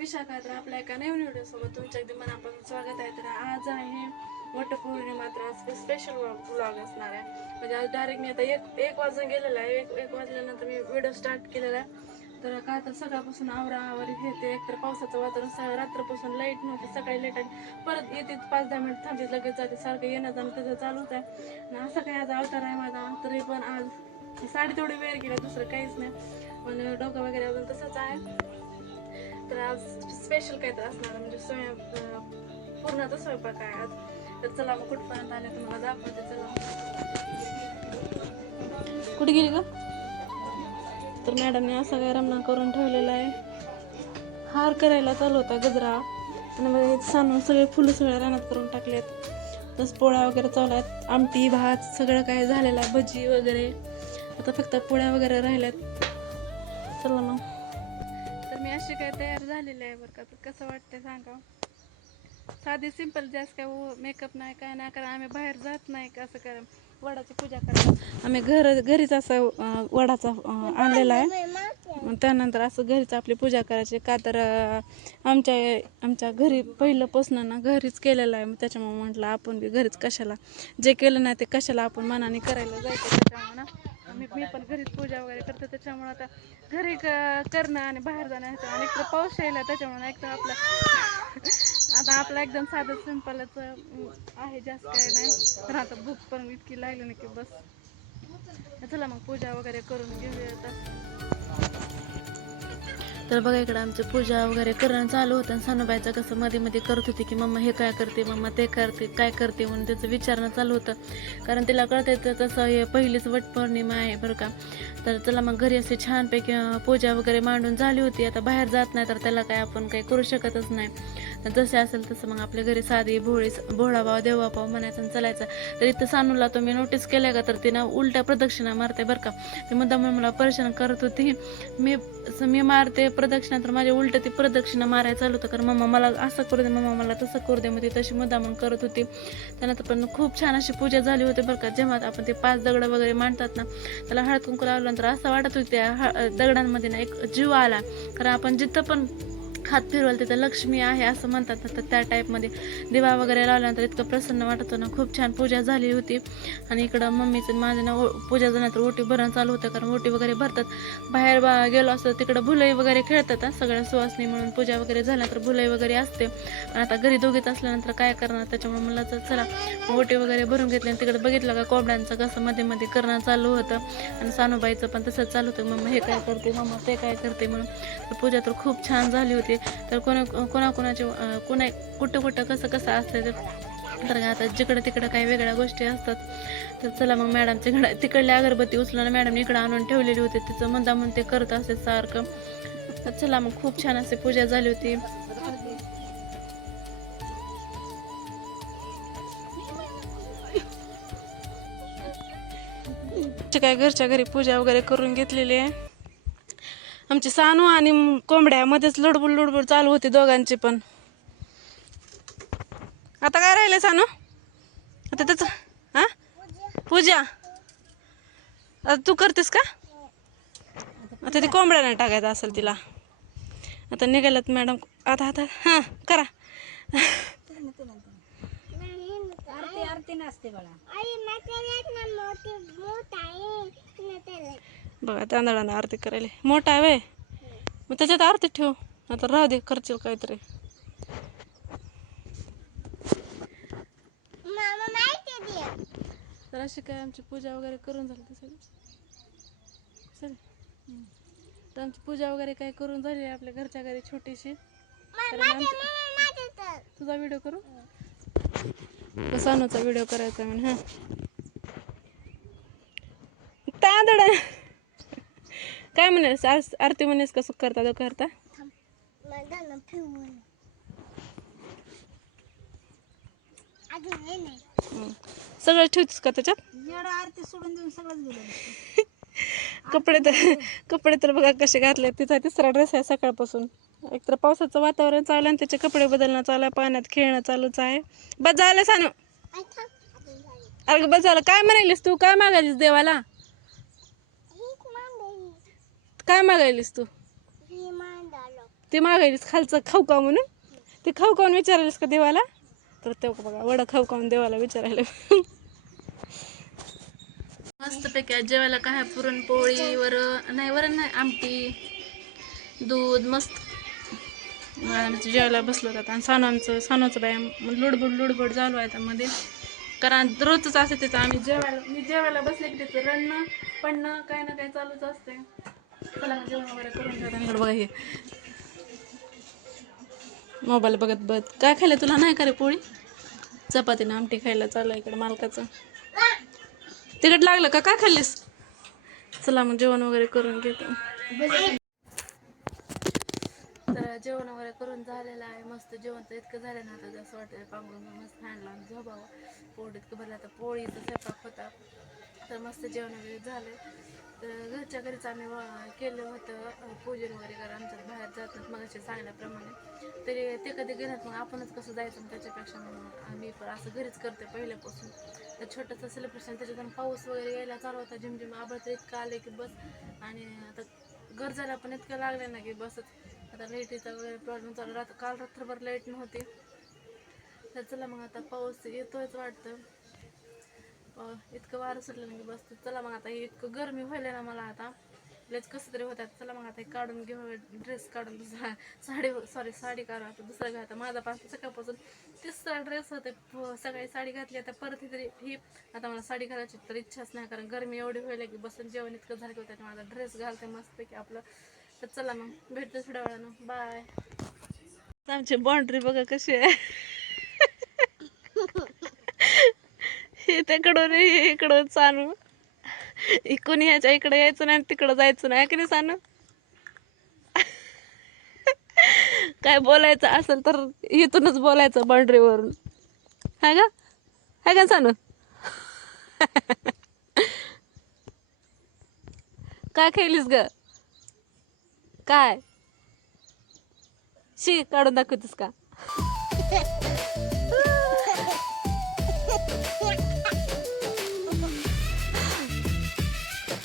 विशाखा, तर आपल्या एका नवीन व्हिडिओ सोबत तुमच्या अगदी मनापासून स्वागत आहे. तर आज आहे वटपौर्णिमा, तर आज स्पेशल व्लॉग असणार आहे. म्हणजे आज डायरेक्ट मी आता एक वाजून गेलेला आहे. एक वाजल्यानंतर मी व्हिडिओ स्टार्ट केलेला आहे. तर का तर सकाळपासून आवराआवरी हे ते, एकतर पावसाचं वातावरण, रात्रपासून लाईट नव्हती, सकाळी लाईट आली, परत येते 5-10 मिनिट थांबते, लगेच जाते, सारखं येणं जाणं त्याचं चालूच आहे. आणि असं काही आज अवतार आहे माझा. तरी पण आज साडी तेवढी वेअर केला, दुसरं काहीच नाही. पण डोकं वगैरे अजून तसंच आहे. तर आज स्पेशल काय तर असणार, म्हणजे पूर्णाचा स्वयंपाक आहे आज. तर चला मग कुठपर्यंत आले तुम्हाला दाखवते. चला, कुठे गेली का? तर मॅडमने असा काय रमणा करून ठेवलेला आहे. हार करायला चालू होता, गजरा, आणि मग सांगून सगळे फुलं सगळ्या रानात करून टाकलेत. तस पोळ्या वगैरे चालू आहेत, आमटी भात सगळं काय झालेलं आहे, भजी वगैरे. आता फक्त पोळ्या वगैरे राहिल्यात. चला मग. तर मी अशी काय तयार झालेली आहे बरं का. तर कसं वाटतंय सांगा. साधी सिंपल, जास्त काय मेकअप नाही, काय नाही, कारण आम्ही बाहेर जात नाही. असं करा, वडाची पूजा करायला आम्ही घरीच असं वडाचा आणलेला आहे. त्यानंतर असं घरीच आपली पूजा करायची. का तर आमच्या घरी पहिल्यापासून ना घरीच केलेलं आहे. मग त्याच्यामुळे म्हटलं आपण बी घरीच कशाला, जे केलं नाही ते कशाला आपण मनाने करायला जायचं. त्याच्यामुळे ना मी पण घरीच पूजा वगैरे करते. त्याच्यामुळे आता घरी करणं आणि बाहेर जाणं, आणि एक तर पाऊस यायला, त्याच्यामुळे एक तर आता आपलं एकदम साधं सिंपलच आहे, जास्त काय नाही. तर आता भूक पण इतकी लागली नाही की बस. चला मग पूजा वगैरे करून घेऊया आता. तर बघा इकडं आमची पूजा वगैरे करणं चालू होतं. आणि सानूबाईचं कसं मध्ये मध्ये करत होती की मम्मा हे काय करते, मम्मा ते करते, काय करते म्हणून त्याचं विचारणं चालू होतं. कारण तिला कळतं तर तसं हे पहिलीच वटपौर्णिमा आहे बरं का. तर चला मग घरी असे छानपैकी पूजा वगैरे मांडून झाली होती. आता बाहेर जात नाही तर त्याला काय आपण काही करू शकतच नाही. तर जसे असेल तसं मग आपल्या घरी साधी भोळा भाव देवा भाव म्हणायचं आणि चालायचं. तर इथं सानूला तुम्ही नोटीस केलं का, तर तिनं उलट्या प्रदक्षिणा मारते बरं का. ती मुद्दाम मला परेशान करत होती. मी मारते प्रदक्षिणा, तर माझ्या उलट ती प्रदक्षिणा मारायला चालू होतं. कारण मम्मा मला असं करू दे, मम्मा मला तसं करू दे, मग ती तशी मुद्दामून करत होती. त्यानंतर पण खूप छान अशी पूजा झाली होती बरं का. जेव्हा आपण ते 5 दगड वगैरे मांडतात ना, त्याला हळद कुंकू लावल्यानंतर असं वाटत होतं त्या दगडांमध्ये ना एक जीव आला. कारण आपण जिथं पण हात फिरवल तिथं लक्ष्मी आहे असं म्हणतात. तर त्या टाईपमध्ये दिवा वगैरे लावल्यानंतर इतकं प्रसन्न वाटत ना. खूप छान पूजा झाली होती. आणि इकडं मम्मीचं माझं ना पूजा झाल्यानंतर ओटी भरणं चालू होतं. कारण ओटी वगैरे भरतात. बाहेर गेलो असतं तिकडं भुलई वगैरे खेळतात सगळ्या सुवासनी म्हणून. पूजा वगैरे झाल्यानंतर भुलई वगैरे असते. पण आता घरी दोघीच असल्यानंतर काय करणार, त्याच्यामुळे मला तर चला ओटी वगैरे भरून घेतली. आणि तिकडे बघितलं का कोंबड्यांचं कसं मध्ये मध्ये करणं चालू होतं. आणि सानूबाईचं पण तसंच चालू होतं, मम्मा हे काय करते, मम्मा ते काय करते म्हणून. तर पूजा तर खूप छान झाली होती. तर कोणाचे कुठं कसं असतं तर आता जिकडं तिकडं काही वेगळ्या गोष्टी असतात. तर चला मग मॅडमच्या तिकडल्या अगरबत्ती उचलून मॅडमने इकडं आणून ठेवलेली होती. तिचं म्हणता म्हणून ते करत असे सारखं. तर चला मग खूप छान अशी पूजा झाली होती. काय घरच्या घरी पूजा वगैरे करून घेतलेली आहे. आमची सानू आणि कोंबड्या मध्येच लुडबुड चालू होती दोघांची पण. आता काय राहिले सानू, आता त्याच हा पूजा आता तू करतेस का? आता ती कोंबड्या नाही टाकायचं असेल तिला. आता निघाल्यात मॅडम. आता हा करा. बघा तांदळानं आरती करायला मोठा आहे. मग त्याच्यात आरती ठेव. आता राहू दे, करशील काहीतरी. तर अशी काय आमची पूजा वगैरे करून झाली तर आमची पूजा वगैरे काय करून झाली आपल्या घरच्या घरी छोटीशी. तुझा व्हिडिओ करू, सानूचा व्हिडिओ करायचा म्हणे. हा तांदळ काय म्हणास, आरती म्हणेस कसं करता तो करता. सगळं ठेवतेस का त्याच्यात? आरती सोडून देऊन सगळंच गेलं. कपडे तर बघा कसे घातले. तिचा तिसरा ड्रेस आहे सकाळपासून. एकतर पावसाचं वातावरण चालू आणि त्याचे कपडे बदलणं चालू आहे, पाण्यात खेळणं चालूच आहे. बस झालं सानू, अरे बस झालं. काय म्हणालीस तू, काय मागायलीस देवाला, काय मागायलीस तू? ते मागायलीस खालचं खाऊ का म्हणून, ते खाऊ काऊन विचारायलीस का देवाला, तर तेव्हा बघा वडा खाऊ काऊन देवाला विचारायला. मस्तपैकी आज जेवायला काय पुरणपोळी, वरण नाही आमटी, दूध मस्त. जेवायला बसलो होतात आणि सानूचं बाय लुडबुड चालू आहे त्यामध्ये, कारण रोजच असते त्याचं. मी जेवायला बसले की त्याचं रडणं पडणं काही ना काही चालूच असते. चला मग जेवण वगैरे करून ठेवता. इकडं बघा हे मोबाईल बघत काय खायला तुला नाही का रे पोळी, चपातीनं आमटी खायला चालू आहे इकडं मालकाचं. तिकट लागलं का काय खाल्लीस. चला मग जेवण वगैरे करून घेतो. तर जेवण वगैरे करून झालेलं आहे. मस्त जेवण तर इतकं झालं ना, आता जसं वाटतं पांघरून मस्त फॅन लावून झोपावं. पोट इतकं भरलं. आता पोळीचं स्वयंपाक होता, तर मस्त जेवण वगैरे झाले. तर घरच्या घरीच आम्ही केलं होतं पूजन वगैरे करा. आमच्यात बाहेर जात नाहीत मग असे सांगण्याप्रमाणे, तरी ते कधी घेणार मग आपणच कसं जायचं. मग त्याच्यापेक्षा मग आम्ही पण असं घरीच करते पहिल्यापासून. तर छोटंसं सेलिब्रेशन. त्याच्यातून पाऊस वगैरे यायला चालू होता, झिमझिम आभाळ तर इतकं आले की बस. आणि आता गरजाला पण इतकं लागलं ना की बसच. आता लाईटीचा वगैरे प्रॉब्लेम चालू राहतो. काल रात्रभर लाईट नव्हती. तर चला मग आता पाऊस येतोयच वाटतं. इतकं वारं सुटलं नाही की बस. चला मग आता इतकं गरमी व्हायला ना मला आता लयच कसं तरी होतात. चला मग आता काढून घेऊ ड्रेस, काढून दुसरा साडी काढून आता दुसरा घालता. माझा पाच सकाळपासून तिसरा ड्रेस होते. सकाळी साडी घातली, आता परत ही आता मला साडी घालायची तर इच्छाच नाही, कारण गरमी एवढी व्हायला की बसून जेवण इतकं झालं की होतं. माझा ड्रेस घालते मस्त की आपलं. तर चला मग भेटते थोड्या वेळानं. बाय. आमची बाउंड्री बघा कशी आहे. हे तिकडून इकडं सानू, इकडून यायच्या इकडे यायचं नाही, तिकडं जायचं नाही की नाही सानू. काय बोलायचं असेल तर इथूनच बोलायचं बाउंड्रीवरून, हाय का सानू. काय खेळलीस ग, काय शी काढून दाखवतीस का.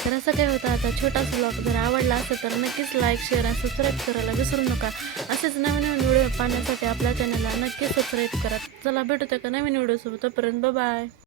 तर असं काय होतं. आता छोटासा ब्लॉग जर आवडला असेल तर नक्कीच लाईक, शेअर आणि सबस्क्राईब करायला विसरू नका. असेच नवीन व्हिडिओ पाहण्यासाठी आपल्या चॅनलला नक्कीच सबस्क्राईब करा. चला भेटूया का नवीन व्हिडिओसोबत. तोपर्यंत बाय.